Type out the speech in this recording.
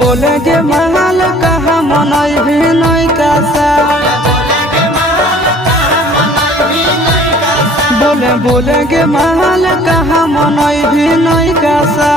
बोले गे महल कहा मनई भी नहीं कासा बोले गे महल कहा मनई भी नहीं कासा